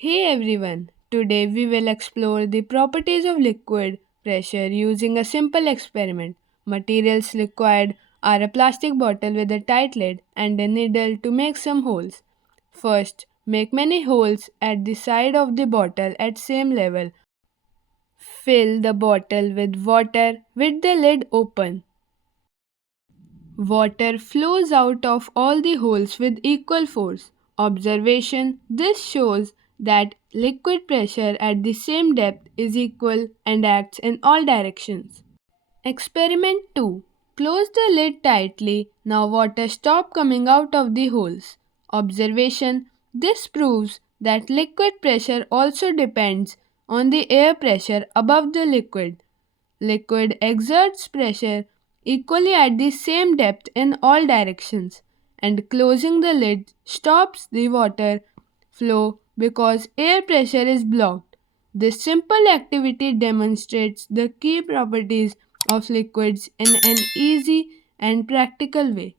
Hey everyone, today we will explore the properties of liquid pressure using a simple experiment. Materials required are a plastic bottle with a tight lid and a needle to make some holes. First, make many holes at the side of the bottle at same level. Fill the bottle with water with the lid open. Water flows out of all the holes with equal force. Observation: this shows that liquid pressure at the same depth is equal and acts in all directions. Experiment 2. Close the lid tightly. Now water stop coming out of the holes. Observation: this proves that liquid pressure also depends on the air pressure above the liquid. Liquid exerts pressure equally at the same depth in all directions, and closing the lid stops the water flow because air pressure is blocked. This simple activity demonstrates the key properties of liquids in an easy and practical way.